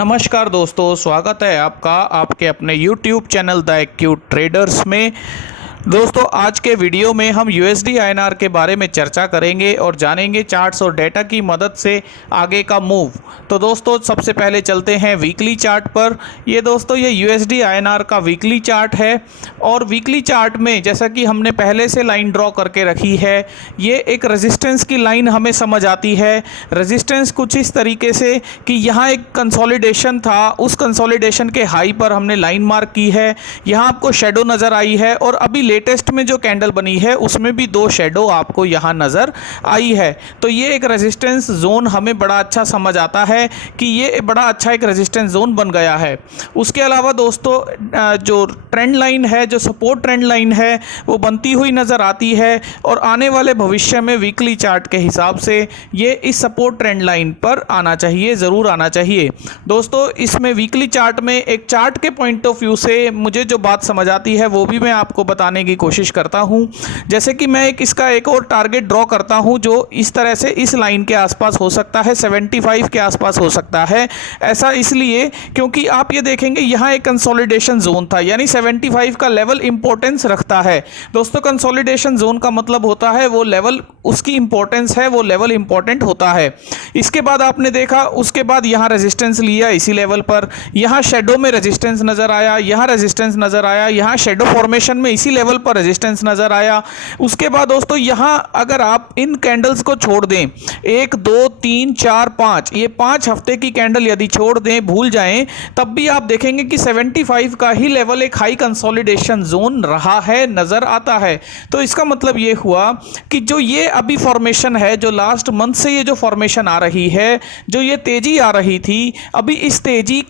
नमस्कार दोस्तों, स्वागत है आपका आपके अपने YouTube channel the acute traders में। दोस्तों आज के वीडियो में हम USD INR के बारे में चर्चा करेंगे और जानेंगे चार्ट्स और डेटा की मदद से आगे का मूव। तो दोस्तों सबसे पहले चलते हैं वीकली चार्ट पर। ये दोस्तों ये USD INR का वीकली चार्ट है और वीकली चार्ट में जैसा कि हमने पहले से लाइन ड्रॉ करके रखी है, ये एक रेजिस्टेंस की लाइन हमें समझ आती है। रेजिस्टेंस कुछ इस तरीके से कि यहाँ एक कंसोलिडेशन था, उस कंसोलिडेशन के हाई पर हमने लाइन मार्क की है। यहाँ आपको शेडो नज़र आई है और अभी लेटेस्ट में जो कैंडल बनी है उसमें भी दो शेडो आपको यहाँ नज़र आई है। तो ये एक रेजिस्टेंस जोन हमें बड़ा अच्छा समझ आता है कि ये बड़ा अच्छा एक रेजिस्टेंस जोन बन गया है। उसके अलावा दोस्तों जो ट्रेंड लाइन है, जो सपोर्ट ट्रेंड लाइन है, वो बनती हुई नज़र आती है और आने वाले भविष्य में वीकली चार्ट के हिसाब से ये इस सपोर्ट ट्रेंड लाइन पर आना चाहिए, ज़रूर आना चाहिए। दोस्तों इसमें वीकली चार्ट में एक चार्ट के पॉइंट ऑफ व्यू से मुझे जो बात समझ आती है वो भी मैं आपको बताने की कोशिश करता हूं। जैसे कि मैं इसका एक और टारगेट ड्रॉ करता हूं जो इस तरह से इस लाइन के आसपास हो सकता है, 75 के आसपास हो सकता है। ऐसा इसलिए क्योंकि आप ये देखेंगे यहाँ एक कंसोलिडेशन जोन था, यानी 75 का लेवल इंपॉर्टेंस रखता है। दोस्तों कंसोलिडेशन जोन का मतलब होता है वो लेवल, उसकी इंपॉर्टेंस है, वो लेवल इंपॉर्टेंट होता है। इसके बाद आपने देखा, उसके बाद यहाँ रेजिस्टेंस लिया इसी लेवल पर, यहाँ शेडो में रेजिस्टेंस नजर आया, यहाँ रेजिस्टेंस नजर आया, यहाँ शेडो फॉर्मेशन में इसी लेवल पर रेजिस्टेंस नजर आया। उसके बाद दोस्तों यहाँ अगर आप इन कैंडल्स को छोड़ दें, 1 2 3 4 5, ये 5 हफ्ते की कैंडल यदि छोड़ दें, भूल जाएं, तब भी आप देखेंगे कि 75 का ही लेवल एक हाई कंसोलिडेशन जोन रहा है, नजर आता है। तो इसका मतलब ये हुआ कि जो ये अभी फॉर्मेशन है, जो लास्ट मंथ से ये जो फॉर्मेशन आ रही है, जो ये तेजी आ रही थी, अभी इस तेजी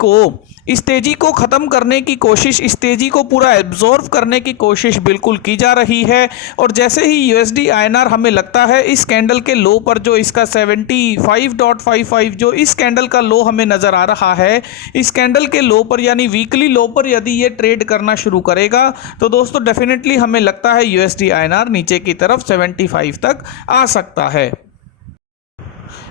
को ख़त्म करने की कोशिश, इस तेजी को पूरा एब्जॉर्व करने की कोशिश बिल्कुल की जा रही है। और जैसे ही USD INR हमें लगता है इस कैंडल के लो पर, जो इसका 75.55 जो इस कैंडल का लो हमें नज़र आ रहा है, इस कैंडल के लो पर यानी वीकली लो पर यदि ये ट्रेड करना शुरू करेगा तो दोस्तों डेफिनेटली हमें लगता है USD INR नीचे की तरफ 75 तक आ सकता है।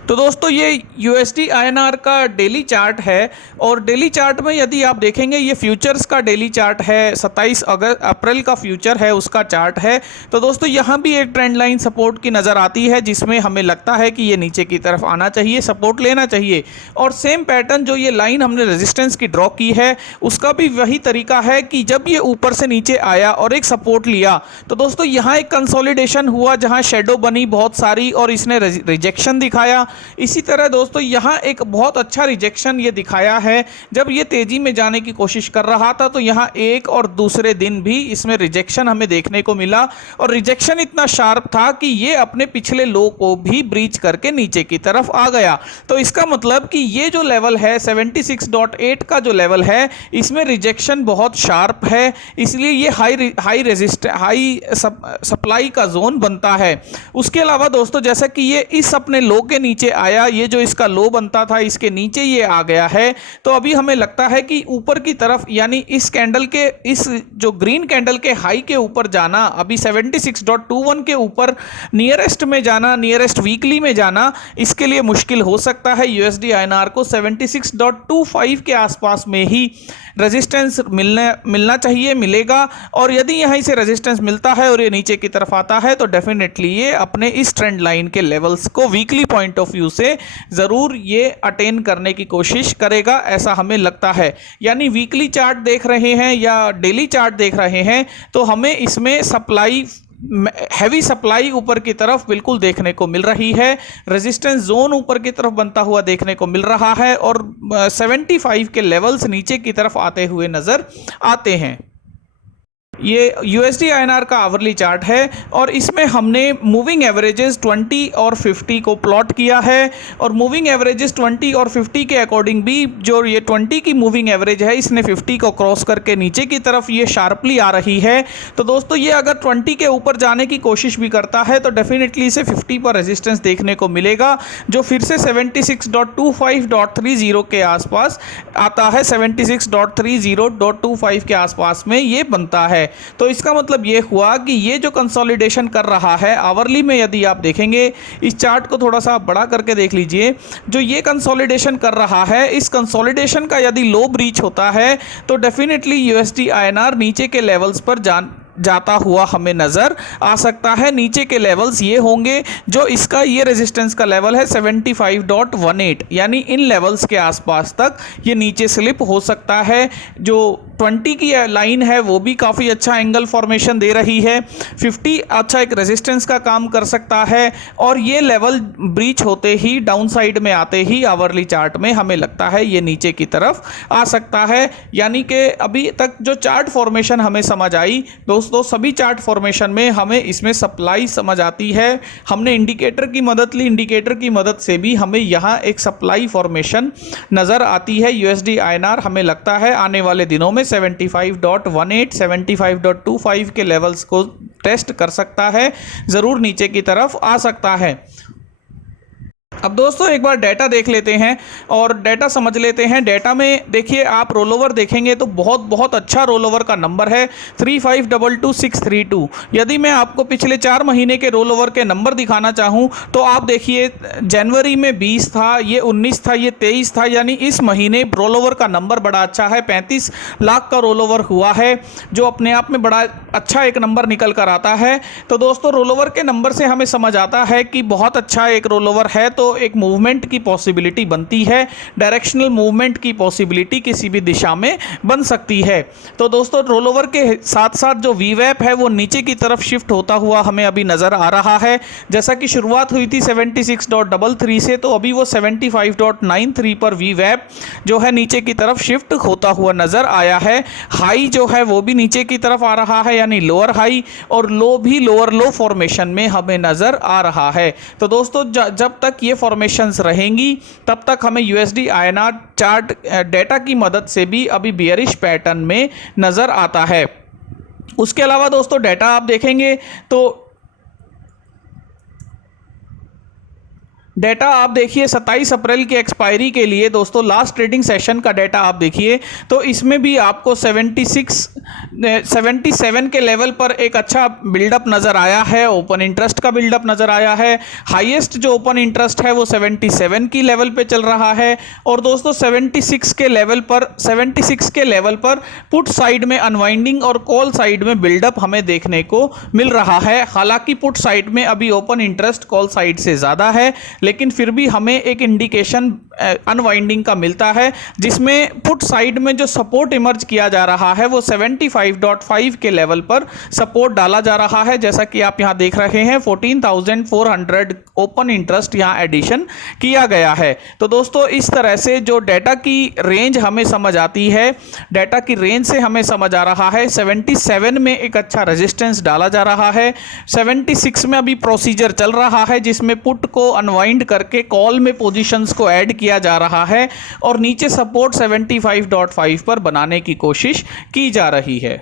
तो दोस्तों ये USD INR का डेली चार्ट है और डेली चार्ट में यदि आप देखेंगे ये फ्यूचर्स का डेली चार्ट है, 27 अप्रैल का फ्यूचर है, उसका चार्ट है। तो दोस्तों यहाँ भी एक ट्रेंड लाइन सपोर्ट की नज़र आती है जिसमें हमें लगता है कि ये नीचे की तरफ आना चाहिए, सपोर्ट लेना चाहिए। और सेम पैटर्न जो ये लाइन हमने रेजिस्टेंस की ड्रॉ की है उसका भी वही तरीका है कि जब ये ऊपर से नीचे आया और एक सपोर्ट लिया तो दोस्तों यहाँ एक कंसोलिडेशन हुआ जहाँ शेडो बनी बहुत सारी और इसने रिजेक्शन दिखाया। इसी तरह दोस्तों यहाँ एक बहुत अच्छा रिजेक्शन ये दिखाया है जब ये तेजी में जाने की कोशिश कर रहा था। तो यहाँ एक और दूसरे दिन भी इसमें रिजेक्शन हमें देखने को मिला और रिजेक्शन इतना शार्प था कि ये अपने पिछले लो को भी ब्रीच करके नीचे की तरफ आ गया। तो इसका मतलब कि ये जो लेवल है 76.8 का जो लेवल है, इसमें रिजेक्शन बहुत शार्प है, इसलिए ये हाई सप्लाई का जोन बनता है। उसके अलावा दोस्तों जैसा कि ये इस अपने लो के नीचे आया, ये जो इसका लो बनता था इसके नीचे ये आ गया है, तो अभी हमें लगता है कि ऊपर की तरफ यानी इस कैंडल के, इस जो ग्रीन कैंडल के हाई के ऊपर जाना, अभी 76.21 के ऊपर नियरेस्ट में जाना, नियरेस्ट वीकली में जाना, इसके लिए मुश्किल हो सकता है। USD INR को 76.25 के आसपास में ही रेजिस्टेंस मिलना चाहिए, मिलेगा। और यदि यहीं से रेजिस्टेंस मिलता है और ये नीचे की तरफ आता है तो डेफिनेटली ये अपने इस ट्रेंड लाइन के लेवल्स को वीकली पॉइंट ऑफ व्यू से ज़रूर ये अटेन करने की कोशिश करेगा, ऐसा हमें लगता है। यानी वीकली चार्ट देख रहे हैं या डेली चार्ट देख रहे हैं तो हमें इसमें सप्लाई, हैवी सप्लाई ऊपर की तरफ बिल्कुल देखने को मिल रही है, रेजिस्टेंस जोन ऊपर की तरफ बनता हुआ देखने को मिल रहा है और 75 के लेवल्स नीचे की तरफ आते हुए नज़र आते हैं। ये USD INR का आवरली चार्ट है और इसमें हमने मूविंग एवरेजेस 20 और 50 को प्लॉट किया है और मूविंग एवरेजेस 20 और 50 के अकॉर्डिंग भी जो ये 20 की मूविंग एवरेज है इसने 50 को क्रॉस करके नीचे की तरफ ये शार्पली आ रही है। तो दोस्तों ये अगर 20 के ऊपर जाने की कोशिश भी करता है तो डेफिनेटली इसे 50 पर रेजिस्टेंस देखने को मिलेगा, जो फिर से 76.25.30 के आसपास आता है, 76.30.25 के आसपास में ये बनता है। तो इसका मतलब ये हुआ कि ये जो कंसोलिडेशन कर रहा है आवरली में, यदि आप देखेंगे इस चार्ट को थोड़ा सा आप बड़ा करके देख लीजिए, जो ये कंसोलिडेशन कर रहा है, इस कंसोलिडेशन का यदि लो ब्रीच होता है तो डेफिनेटली यूएसडी आईएनआर नीचे के लेवल्स पर जाता हुआ हमें नज़र आ सकता है। नीचे के लेवल्स ये होंगे, जो इसका ये रेजिस्टेंस का लेवल है 75.18, यानी इन लेवल्स के आसपास तक ये नीचे स्लिप हो सकता है। जो 20 की लाइन है वो भी काफ़ी अच्छा एंगल फॉर्मेशन दे रही है। 50 अच्छा एक रेजिस्टेंस का काम कर सकता है, और ये लेवल ब्रीच होते ही, डाउन साइड में आते ही आवरली चार्ट में हमें लगता है ये नीचे की तरफ आ सकता है। यानी कि अभी तक जो चार्ट फॉर्मेशन हमें समझ आई दोस्तों, सभी चार्ट फॉर्मेशन में हमें इसमें सप्लाई समझ आती है। हमने इंडिकेटर की मदद ली, इंडिकेटर की मदद से भी हमें यहाँ एक सप्लाई फॉर्मेशन नज़र आती है। यूएसडी आईएनआर हमें लगता है आने वाले दिनों में 75.18, 75.25 के लेवल्स को टेस्ट कर सकता है, ज़रूर नीचे की तरफ आ सकता है। अब दोस्तों एक बार डाटा देख लेते हैं और डाटा समझ लेते हैं। डाटा में देखिए, आप रोलओवर देखेंगे तो बहुत अच्छा रोलओवर का नंबर है 3522,632। यदि मैं आपको पिछले 4 महीने के रोलओवर के नंबर दिखाना चाहूं तो आप देखिए, जनवरी में 20 था, ये 19 था, ये 23 था, यानी इस महीने रोलओवर का नंबर बड़ा अच्छा है। 35 लाख का रोलओवर हुआ है, जो अपने आप में बड़ा अच्छा एक नंबर निकल कर आता है। तो दोस्तों रोलओवर के नंबर से हमें समझ आता है कि बहुत अच्छा एक रोलओवर है, तो एक मूवमेंट की पॉसिबिलिटी बनती है, डायरेक्शनल मूवमेंट की पॉसिबिलिटी किसी भी दिशा में बन सकती है। तो दोस्तों रोलओवर के साथ साथ जो वीवैप है वो नीचे की तरफ शिफ्ट होता हुआ हमें अभी नज़र आ रहा है। जैसा कि शुरुआत हुई थी 76.33 से, तो अभी वो 75.93 पर वीवैप जो है नीचे की तरफ शिफ्ट होता हुआ नज़र आया है। हाई जो है वो भी नीचे की तरफ आ रहा है, यानी लोअर हाई, और लो भी लोअर लो फॉर्मेशन में हमें नज़र आ रहा है। तो दोस्तों जब तक ये फॉर्मेशंस रहेंगी तब तक हमें यूएसडी आईएनआर चार्ट डेटा की मदद से भी अभी बियरिश पैटर्न में नज़र आता है। उसके अलावा दोस्तों डेटा आप देखेंगे तो डेटा आप देखिए 27 अप्रैल की एक्सपायरी के लिए दोस्तों लास्ट ट्रेडिंग सेशन का डेटा आप देखिए, तो इसमें भी आपको 77 के लेवल पर एक अच्छा बिल्डअप नज़र आया है, ओपन इंटरेस्ट का बिल्डअप नज़र आया है। हाईएस्ट जो ओपन इंटरेस्ट है वो 77 की लेवल पे चल रहा है, और दोस्तों 76 के लेवल पर पुट साइड में अनवाइंडिंग और कॉल साइड में बिल्डअप हमें देखने को मिल रहा है। हालांकि पुट साइड में अभी ओपन इंटरेस्ट कॉल साइड से ज़्यादा है, लेकिन फिर भी हमें एक इंडिकेशन अनवाइंडिंग का मिलता है, जिसमें पुट साइड में जो सपोर्ट इमर्ज किया जा रहा है वो 75.5 के लेवल पर सपोर्ट डाला जा रहा है। जैसा कि आप यहां देख रहे हैं 14,400 ओपन इंटरेस्ट यहां एडिशन किया गया है। तो दोस्तों इस तरह से जो डेटा की रेंज हमें समझ आती है, डेटा की रेंज से हमें समझ आ रहा है 77 में एक अच्छा रेजिस्टेंस डाला जा रहा है। 76 में अभी प्रोसीजर चल रहा है, जिसमें पुट को अनवाइंड करके कॉल में पोजीशंस को ऐड किया जा रहा है, और नीचे सपोर्ट 75.5 पर बनाने की कोशिश की जा रही है।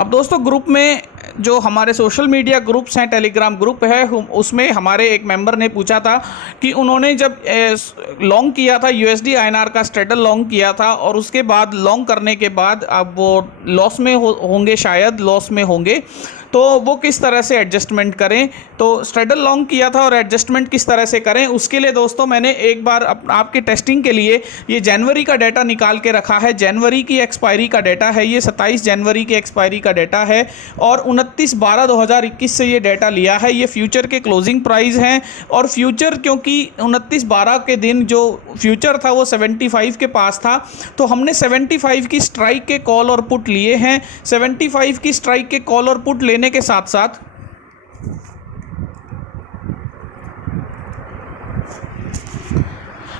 अब दोस्तों ग्रुप में जो हमारे सोशल मीडिया ग्रुप्स हैं, टेलीग्राम ग्रुप है, उसमें हमारे एक मेंबर ने पूछा था कि उन्होंने जब लॉन्ग किया था यूएसडी आईएनआर का स्ट्रेडल लॉन्ग किया था, और उसके बाद लॉन्ग करने के बाद अब वो लॉस में होंगे, शायद लॉस में होंगे, तो वो किस तरह से एडजस्टमेंट करें। तो स्ट्रेडल लॉन्ग किया था और एडजस्टमेंट किस तरह से करें, उसके लिए दोस्तों मैंने एक बार आपके टेस्टिंग के लिए ये जनवरी का डेटा निकाल के रखा है। जनवरी की एक्सपायरी का डेटा है, ये 27 जनवरी की एक्सपायरी का डेटा है, और 29/12/2021 से ये डेटा लिया है। ये फ्यूचर के क्लोजिंग प्राइस हैं, और फ्यूचर क्योंकि 29/12 के दिन जो फ्यूचर था वो 75 के पास था, तो हमने 75 की स्ट्राइक के कॉल और पुट लिए हैं। 75 की स्ट्राइक के कॉल और पुट लेने के साथ साथ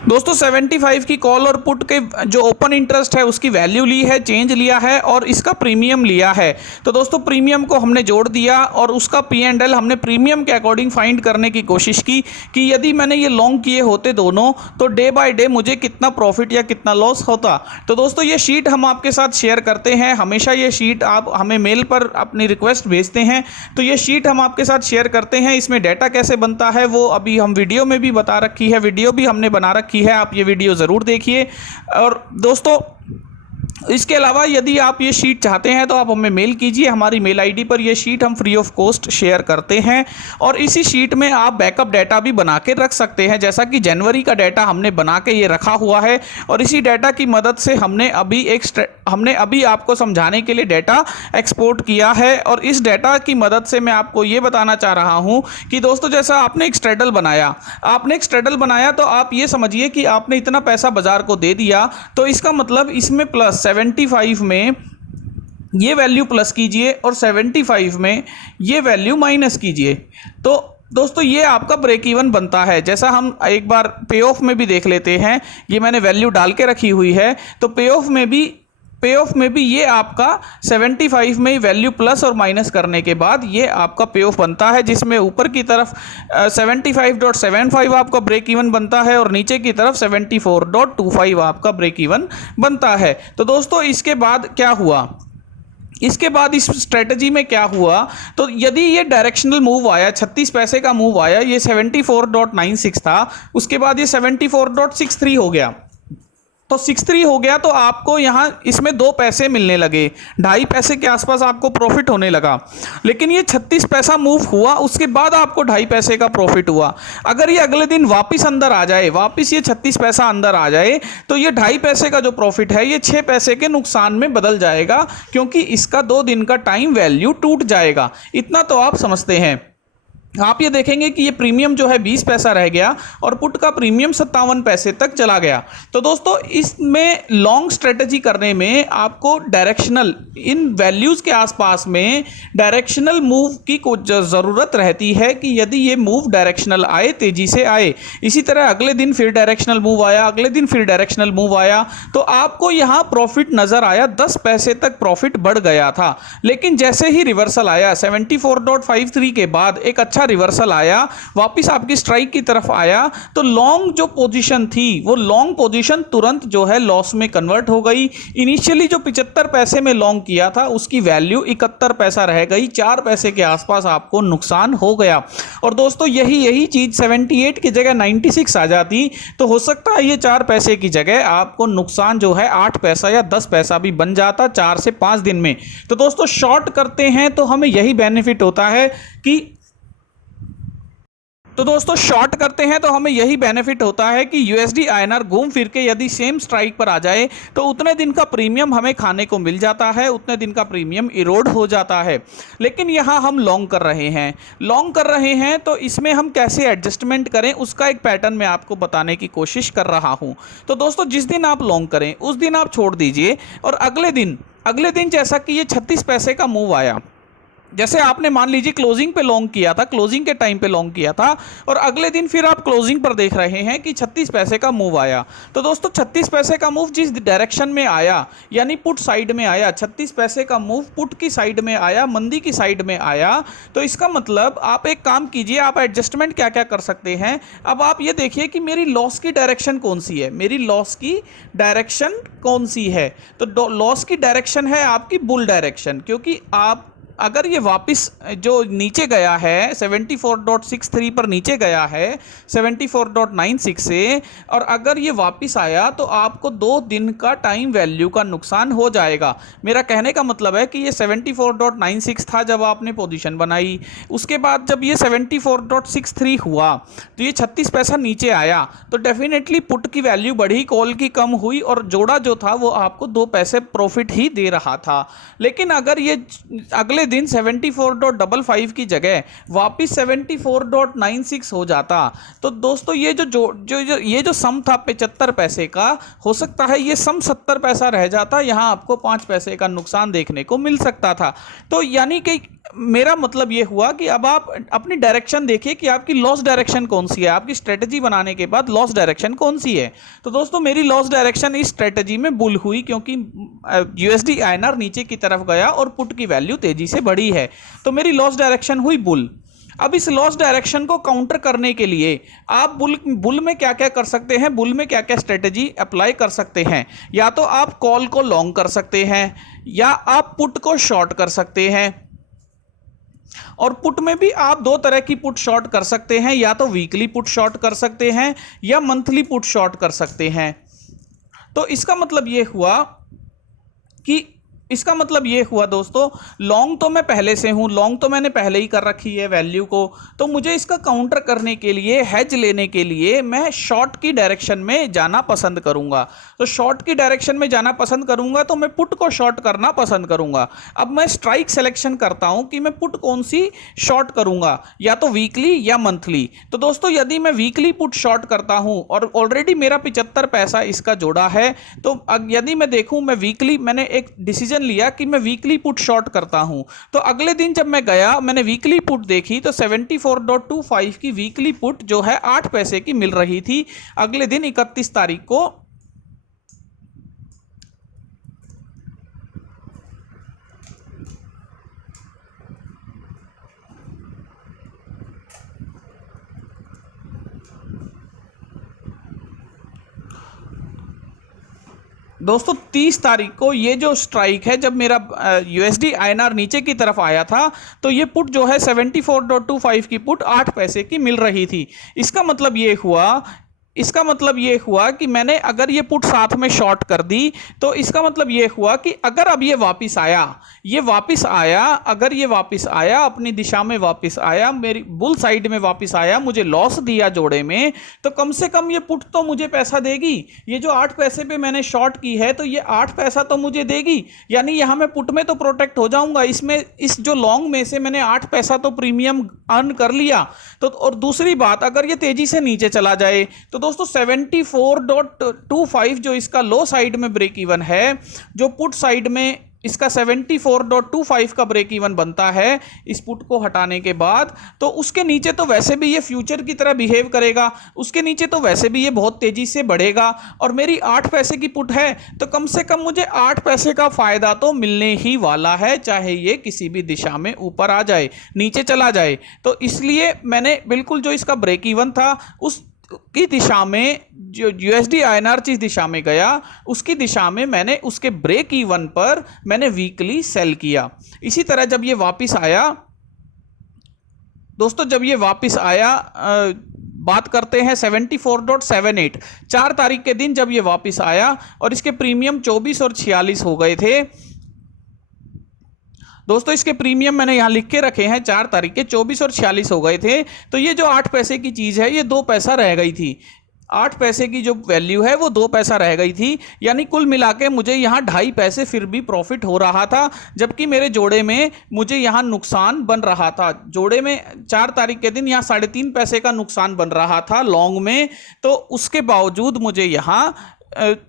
दोस्तों 75 की कॉल और पुट के जो ओपन इंटरेस्ट है उसकी वैल्यू ली है, चेंज लिया है, और इसका प्रीमियम लिया है। तो दोस्तों प्रीमियम को हमने जोड़ दिया, और उसका P&L हमने प्रीमियम के अकॉर्डिंग फाइंड करने की कोशिश की कि यदि मैंने ये लॉन्ग किए होते दोनों, तो डे बाय डे मुझे कितना प्रॉफिट या कितना लॉस होता। तो दोस्तों ये शीट हम आपके साथ शेयर करते हैं, हमेशा ये शीट आप हमें मेल पर अपनी रिक्वेस्ट भेजते हैं, तो ये शीट हम आपके साथ शेयर करते हैं। इसमें डाटा कैसे बनता है वो अभी हम वीडियो में भी बता रखी है, वीडियो भी हमने बना रखी है, आप ये वीडियो ज़रूर देखिए। और दोस्तों इसके अलावा यदि आप ये शीट चाहते हैं तो आप हमें मेल कीजिए, हमारी मेल आईडी पर ये शीट हम फ्री ऑफ कॉस्ट शेयर करते हैं। और इसी शीट में आप बैकअप डाटा भी बना के रख सकते हैं, जैसा कि जनवरी का डाटा हमने बना के ये रखा हुआ है। और इसी डाटा की मदद से हमने अभी आपको समझाने के लिए डाटा एक्सपोर्ट किया है। और इस डाटा की मदद से मैं आपको ये बताना चाह रहा हूँ कि दोस्तों, जैसा आपने एक स्ट्रेडल बनाया तो आप ये समझिए कि आपने इतना पैसा बाजार को दे दिया, तो इसका मतलब इसमें प्लस 75 में ये वैल्यू प्लस कीजिए और 75 में ये वैल्यू माइनस कीजिए। तो दोस्तों, ये आपका ब्रेक इवन बनता है। जैसा हम एक बार पे ऑफ में भी देख लेते हैं, ये मैंने वैल्यू डाल के रखी हुई है। तो पे ऑफ में भी ये आपका 75 में वैल्यू प्लस और माइनस करने के बाद ये आपका पे ऑफ बनता है, जिसमें ऊपर की तरफ 75.75 आपका ब्रेक इवन बनता है और नीचे की तरफ 74.25 आपका ब्रेक इवन बनता है। तो दोस्तों, इसके बाद क्या हुआ, इसके बाद इस स्ट्रेटजी में क्या हुआ, तो यदि ये डायरेक्शनल मूव आया, 36 पैसे का मूव आया, ये 74.96 था, उसके बाद ये 74.63 हो गया। तो 63 हो गया तो आपको यहाँ इसमें 2 पैसे मिलने लगे, 2.5 पैसे के आसपास आपको प्रॉफिट होने लगा। लेकिन ये 36 पैसा मूव हुआ, उसके बाद आपको 2.5 पैसे का प्रॉफिट हुआ। अगर ये अगले दिन वापस अंदर आ जाए, वापस ये 36 पैसा अंदर आ जाए, तो ये 2.5 पैसे का जो प्रॉफिट है ये 6 पैसे के नुकसान में बदल जाएगा, क्योंकि इसका 2 दिन का टाइम वैल्यू टूट जाएगा। इतना तो आप समझते हैं। आप ये देखेंगे कि ये प्रीमियम जो है 20 पैसा रह गया और पुट का प्रीमियम 57 पैसे तक चला गया। तो दोस्तों, इसमें लॉन्ग स्ट्रेटजी करने में आपको डायरेक्शनल, इन वैल्यूज के आसपास में डायरेक्शनल मूव की कुछ ज़रूरत रहती है कि यदि ये मूव डायरेक्शनल आए, तेजी से आए, इसी तरह अगले दिन फिर डायरेक्शनल मूव आया, अगले दिन फिर डायरेक्शनल मूव आया, तो आपको यहाँ प्रॉफिट नज़र आया, 10 पैसे तक प्रॉफिट बढ़ गया था। लेकिन जैसे ही रिवर्सल आया 74.53 के बाद एक अच्छा रिवर्सल आया, वापस आपकी स्ट्राइक की तरफ आया, तो लॉन्ग जो पोजीशन थी वो लॉन्ग पोजीशन तुरंत जो है लॉस में कन्वर्ट हो गई। इनिशियली जो 75 पैसे में लॉन्ग किया था उसकी वैल्यू 71 पैसा रह गई, 4 पैसे के आसपास आपको नुकसान हो गया। और दोस्तों, यही चीज 78 की जगह 96 आ जाती तो हो सकता है ये 4 पैसे की जगह आपको नुकसान जो है 8 पैसा या 10 पैसा भी बन जाता 4 से 5 दिन में। तो दोस्तों, शॉर्ट करते हैं तो हमें यही बेनिफिट होता है कि यूएसडी आईएनआर घूम फिर के यदि सेम स्ट्राइक पर आ जाए तो उतने दिन का प्रीमियम हमें खाने को मिल जाता है, उतने दिन का प्रीमियम इरोड हो जाता है। लेकिन यहाँ हम लॉन्ग कर रहे हैं तो इसमें हम कैसे एडजस्टमेंट करें उसका एक पैटर्न मैं आपको बताने की कोशिश कर रहा हूँ। तो दोस्तों, जिस दिन आप लॉन्ग करें उस दिन आप छोड़ दीजिए और अगले दिन जैसा कि ये 36 पैसे का मूव आया, जैसे आपने मान लीजिए क्लोजिंग पे लॉन्ग किया था, क्लोजिंग के टाइम पे लॉन्ग किया था और अगले दिन फिर आप क्लोजिंग पर देख रहे हैं कि 36 पैसे का मूव आया। तो दोस्तों, 36 पैसे का मूव जिस डायरेक्शन में आया, यानी पुट साइड में आया, 36 पैसे का मूव पुट की साइड में आया, मंदी की साइड में आया, तो इसका मतलब आप एक काम कीजिए, आप एडजस्टमेंट क्या क्या कर सकते हैं। अब आप ये देखिए कि मेरी लॉस की डायरेक्शन कौन सी है, तो लॉस की डायरेक्शन है आपकी बुल डायरेक्शन, क्योंकि आप अगर ये वापस जो नीचे गया है 74.63 पर नीचे गया है 74.96 से, और अगर ये वापस आया तो आपको 2 दिन का टाइम वैल्यू का नुकसान हो जाएगा। मेरा कहने का मतलब है कि ये 74.96 था जब आपने पोजीशन बनाई, उसके बाद जब ये 74.63 हुआ तो ये 36 पैसा नीचे आया, तो डेफिनेटली पुट की वैल्यू बढ़ी, कॉल की कम हुई और जोड़ा जो था वो आपको 2 पैसे प्रॉफिट ही दे रहा था। लेकिन अगर ये अगले दिन 74.55 की जगह वापस 74.96 हो जाता, तो दोस्तों ये जो सम था 75 पैसे का, हो सकता है ये सम 70 पैसा रह जाता, यहां आपको 5 पैसे का नुकसान देखने को मिल सकता था। तो यानी कि मेरा मतलब ये हुआ कि अब आप अपनी डायरेक्शन देखिए कि आपकी लॉस डायरेक्शन कौन सी है, आपकी स्ट्रेटजी बनाने के बाद लॉस डायरेक्शन कौन सी है। तो दोस्तों, मेरी लॉस डायरेक्शन इस स्ट्रेटजी में बुल हुई, क्योंकि यूएसडी आईएनआर नीचे की तरफ गया और पुट की वैल्यू तेजी से बढ़ी है, तो मेरी लॉस डायरेक्शन हुई बुल। अब इस लॉस डायरेक्शन को काउंटर करने के लिए आप बुल में क्या क्या कर सकते हैं, बुल में क्या क्या स्ट्रेटजी अप्लाई कर सकते हैं। या तो आप कॉल को लॉन्ग कर सकते हैं, या आप पुट को शॉर्ट कर सकते हैं। और पुट में भी आप 2 तरह की पुट शॉर्ट कर सकते हैं, या तो वीकली पुट शॉर्ट कर सकते हैं या मंथली पुट शॉर्ट कर सकते हैं। तो इसका मतलब यह हुआ कि इसका मतलब ये हुआ दोस्तों, लॉन्ग तो मैं पहले से हूँ, लॉन्ग तो मैंने पहले ही कर रखी है वैल्यू को, तो मुझे इसका काउंटर करने के लिए, हेज लेने के लिए मैं शॉर्ट की डायरेक्शन में जाना पसंद करूंगा। तो शॉर्ट की डायरेक्शन में जाना पसंद करूंगा तो मैं पुट को शॉर्ट करना पसंद करूंगा। अब मैं स्ट्राइक सिलेक्शन करता हूं कि मैं पुट कौन सी शॉर्ट करूंगा, या तो वीकली या मंथली। तो दोस्तों यदि मैं वीकली पुट शॉर्ट करता हूं और ऑलरेडी मेरा 75 पैसा इसका जोड़ा है, तो यदि मैं देखूं मैं वीकली, मैंने एक डिसीजन लिया कि मैं वीकली पुट शॉर्ट करता हूं, तो अगले दिन जब मैं गया मैंने वीकली पुट देखी तो 74.25 की वीकली पुट जो है 8 पैसे की मिल रही थी अगले दिन 31 तारीख को। दोस्तों 30 तारीख को ये जो स्ट्राइक है, जब मेरा यूएसडी आईएनआर नीचे की तरफ आया था, तो ये पुट जो है 74.25 की पुट 8 पैसे की मिल रही थी। इसका मतलब ये हुआ कि मैंने अगर ये पुट साथ में शॉर्ट कर दी, तो इसका मतलब ये हुआ कि अगर अब ये वापस आया, अगर ये वापस आया, अपनी दिशा में वापस आया, मेरी बुल साइड में वापस आया, मुझे लॉस दिया जोड़े में, तो कम से कम ये पुट तो मुझे पैसा देगी। ये जो 8 पैसे पे मैंने शॉर्ट की है, तो ये 8 पैसा तो मुझे देगी, यानी यहां मैं पुट में तो प्रोटेक्ट हो जाऊंगा। इसमें इस जो लॉन्ग में से मैंने 8 पैसा तो प्रीमियम अर्न कर लिया। तो और दूसरी बात, अगर ये तेजी से नीचे चला जाए तो दोस्तों 74.25 जो इसका लो साइड में ब्रेक इवन है, जो पुट साइड में इसका 74.25 का ब्रेक इवन बनता है इस पुट को हटाने के बाद, तो उसके नीचे तो वैसे भी ये फ्यूचर की तरह बिहेव करेगा, उसके नीचे तो वैसे भी ये बहुत तेजी से बढ़ेगा, और मेरी 8 पैसे की पुट है, तो कम से कम मुझे 8 पैसे का फायदा तो मिलने ही वाला है, चाहे ये किसी भी दिशा में ऊपर आ जाए, नीचे चला जाए। तो इसलिए मैंने बिल्कुल जो इसका ब्रेक इवन था उस की दिशा में, जो यूएसडी आईएनआर जिस दिशा में गया उसकी दिशा में मैंने उसके ब्रेक इवन पर मैंने वीकली सेल किया। इसी तरह जब ये वापस आया दोस्तों, जब ये वापस आया, बात करते हैं 74.78 4 तारीख के दिन जब ये वापस आया और इसके प्रीमियम 24 और 46 हो गए थे। दोस्तों इसके प्रीमियम मैंने यहां लिख के रखे हैं, 4 तारीख के 24 और 46 हो गए थे। तो ये जो 8 पैसे की चीज है ये 2 पैसा रह गई थी, 8 पैसे की जो वैल्यू है वो 2 पैसा रह गई थी, यानी कुल मिला के मुझे यहाँ 2.5 पैसे फिर भी प्रॉफिट हो रहा था, जबकि मेरे जोड़े में मुझे यहाँ नुकसान बन रहा था। जोड़े में 4 तारीख के दिन यहाँ 3.5 पैसे का नुकसान बन रहा था लॉन्ग में, तो उसके बावजूद मुझे यहाँ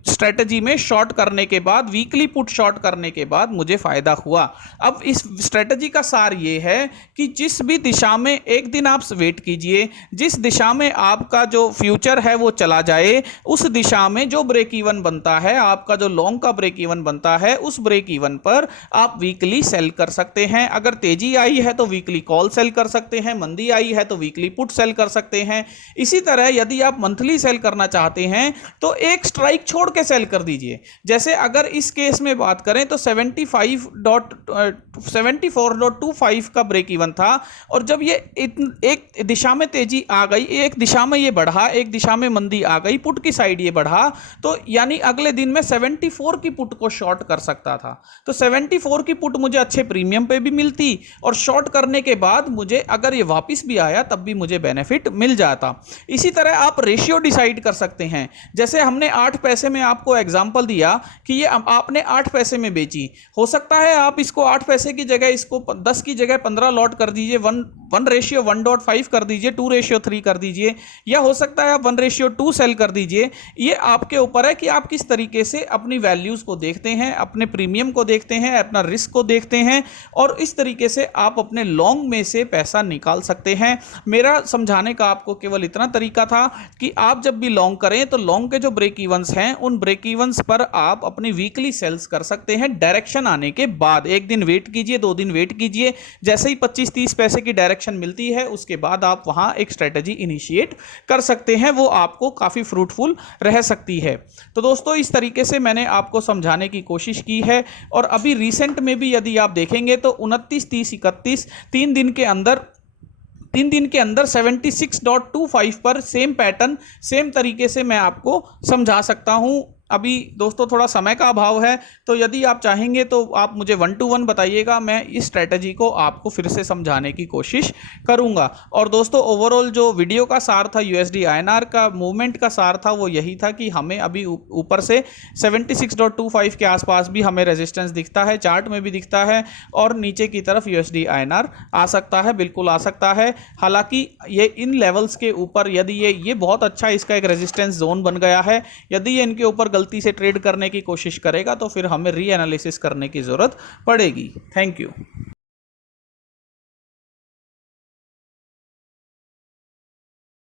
स्ट्रेटजी में शॉर्ट करने के बाद, वीकली पुट शॉर्ट करने के बाद मुझे फायदा हुआ। अब इस स्ट्रेटजी का सार ये है कि जिस भी दिशा में, एक दिन आप वेट कीजिए, जिस दिशा में आपका जो फ्यूचर है वो चला जाए, उस दिशा में जो ब्रेक इवन बनता है, आपका जो लॉन्ग का ब्रेक इवन बनता है, उस ब्रेक इवन पर आप वीकली सेल कर सकते हैं। अगर तेजी आई है तो वीकली कॉल सेल कर सकते हैं, मंदी आई है तो वीकली पुट सेल कर सकते हैं। इसी तरह यदि आप मंथली सेल करना चाहते हैं तो एक स्ट्राइक छोड़ के सेल कर दीजिए। जैसे अगर इस केस में बात करें तो 74.25 का ब्रेक इवन था, और जब ये एक दिशा में तेजी आ गई, एक दिशा में ये बढ़ा, एक दिशा में मंदी आ गई, पुट की साइड ये बढ़ा, तो यानी अगले दिन में 74 की पुट को शॉर्ट कर सकता था। तो 74 की पुट मुझे अच्छे प्रीमियम पे भी मिलती, और शॉर्ट करने के बाद मुझे अगर ये वापस भी आया तब भी मुझे बेनिफिट मिल जाता। इसी तरह आप रेशियो डिसाइड कर सकते हैं। जैसे हमने 8 पैसे में आपको एग्जांपल दिया कि ये आपने 8 पैसे में बेची, हो सकता है आप इसको 8 पैसे की जगह इसको 10 की जगह 15 लॉट कर दीजिए, 1:1.5 कर दीजिए, 2:3 कर दीजिए, या हो सकता है आप 1:2 सेल कर दीजिए। ये आपके ऊपर है कि आप किस तरीके से अपनी वैल्यूज को देखते हैं, अपने प्रीमियम को देखते हैं, अपना रिस्क को देखते हैं, और इस तरीके से आप अपने लॉन्ग में से पैसा निकाल सकते हैं। मेरा समझाने का आपको केवल इतना तरीका था कि आप जब भी लॉन्ग करें तो लॉन्ग के जो ब्रेक इवंस हैं उन ब्रेक इवंस पर आप अपनी वीकली सेल्स कर सकते हैं डायरेक्शन आने के बाद। एक दिन वेट कीजिए, 2 दिन वेट कीजिए, जैसे ही 25-30 पैसे की डायरेक्शन मिलती है उसके बाद आप वहां एक स्ट्रेटजी इनिशिएट कर सकते हैं, वो आपको काफी फ्रूटफुल रह सकती है। तो दोस्तों इस तरीके से मैंने आपको समझाने की कोशिश की है, और अभी रिसेंट में भी यदि आप देखेंगे तो 29, 30, 31 3 दिन के अंदर 76.25 पर सेम पैटर्न, सेम तरीके से मैं आपको समझा सकता हूं। अभी दोस्तों थोड़ा समय का अभाव है, तो यदि आप चाहेंगे तो आप मुझे 1 to 1 बताइएगा, मैं इस स्ट्रेटजी को आपको फिर से समझाने की कोशिश करूंगा। और दोस्तों ओवरऑल जो वीडियो का सार था, यूएसडी आईएनआर का मूवमेंट का सार था, वो यही था कि हमें अभी ऊपर से 76.25 के आसपास भी हमें रेजिस्टेंस दिखता है, चार्ट में भी दिखता है, और नीचे की तरफ यूएसडी आईएनआर आ सकता है, बिल्कुल आ सकता है। हालांकि ये इन लेवल्स के ऊपर यदि ये बहुत अच्छा इसका एक रेजिस्टेंस जोन बन गया है, यदि ये इनके ऊपर गलती से ट्रेड करने की कोशिश करेगा तो फिर हमें री एनालिसिस करने की जरूरत पड़ेगी। Thank you.